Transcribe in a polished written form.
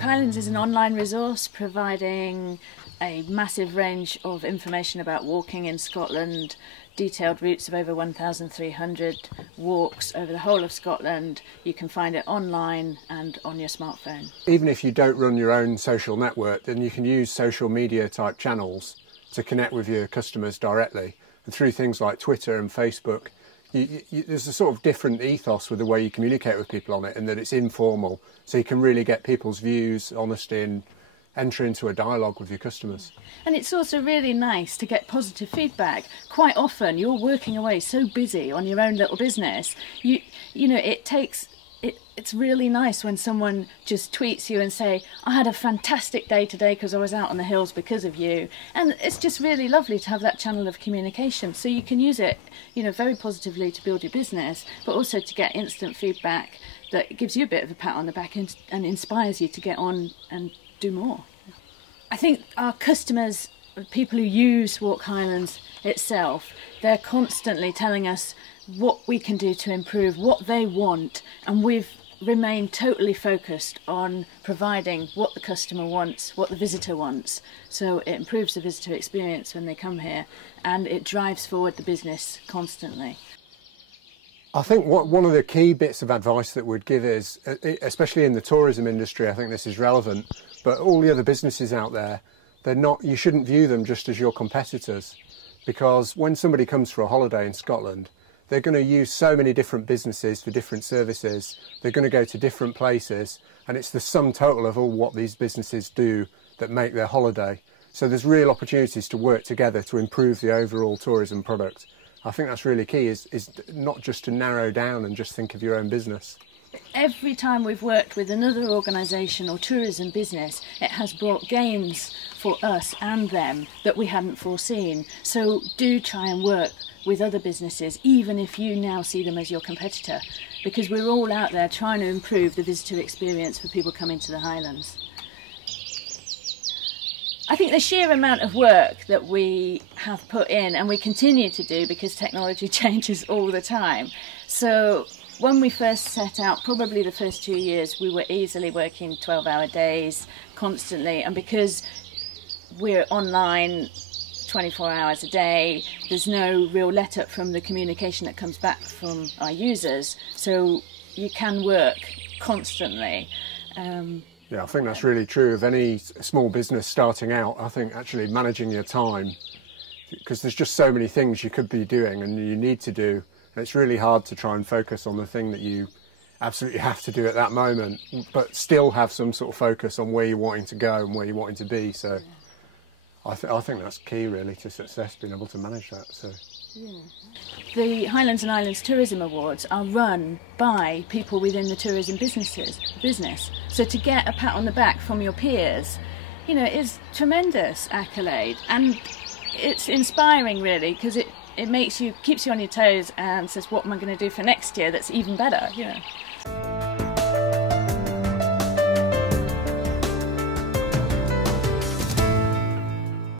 Walk Highlands is an online resource providing a massive range of information about walking in Scotland, detailed routes of over 1,300 walks over the whole of Scotland. You can find it online and on your smartphone. Even if you don't run your own social network, then you can use social media type channels to connect with your customers directly. And through things like Twitter and Facebook, there's a sort of different ethos with the way you communicate with people on it, and that it's informal, so you can really get people's views, honesty, and enter into a dialogue with your customers. And it's also really nice to get positive feedback. Quite often you're working away so busy on your own little business, you know, it's really nice when someone just tweets you and say, I had a fantastic day today because I was out on the hills because of you. And it's just really lovely to have that channel of communication. So you can use it, you know, very positively to build your business, but also to get instant feedback that gives you a bit of a pat on the back and inspires you to get on and do more. I think our customers, people who use Walk Highlands itself, they're constantly telling us what we can do to improve, what they want, and we've remained totally focused on providing what the customer wants, what the visitor wants. So it improves the visitor experience when they come here, and it drives forward the business constantly. I think one of the key bits of advice that we'd give is, especially in the tourism industry, I think this is relevant, but all the other businesses out there, you shouldn't view them just as your competitors, because when somebody comes for a holiday in Scotland, they're going to use so many different businesses for different services. They're going to go to different places, and it's the sum total of all what these businesses do that make their holiday. So there's real opportunities to work together to improve the overall tourism product. I think that's really key, is not just to narrow down and just think of your own business. Every time we've worked with another organisation or tourism business, it has brought gains for us and them that we hadn't foreseen. So do try and work with other businesses, even if you now see them as your competitor, because we're all out there trying to improve the visitor experience for people coming to the Highlands. I think the sheer amount of work that we have put in, and we continue to do because technology changes all the time. So when we first set out, probably the first 2 years, we were easily working 12-hour days constantly, and because we're online 24 hours a day, there's no real let-up from the communication that comes back from our users, so you can work constantly. Yeah, I think that's really true of any small business starting out. I think actually managing your time, because there's just so many things you could be doing and you need to do, and it's really hard to try and focus on the thing that you absolutely have to do at that moment, but still have some sort of focus on where you're wanting to go and where you're wanting to be. So I think that's key really to success, being able to manage that. So. Yeah. The Highlands and Islands Tourism Awards are run by people within the tourism business. So to get a pat on the back from your peers, you know, is tremendous accolade, and it's inspiring really, because it keeps you on your toes and says, what am I going to do for next year that's even better, you know.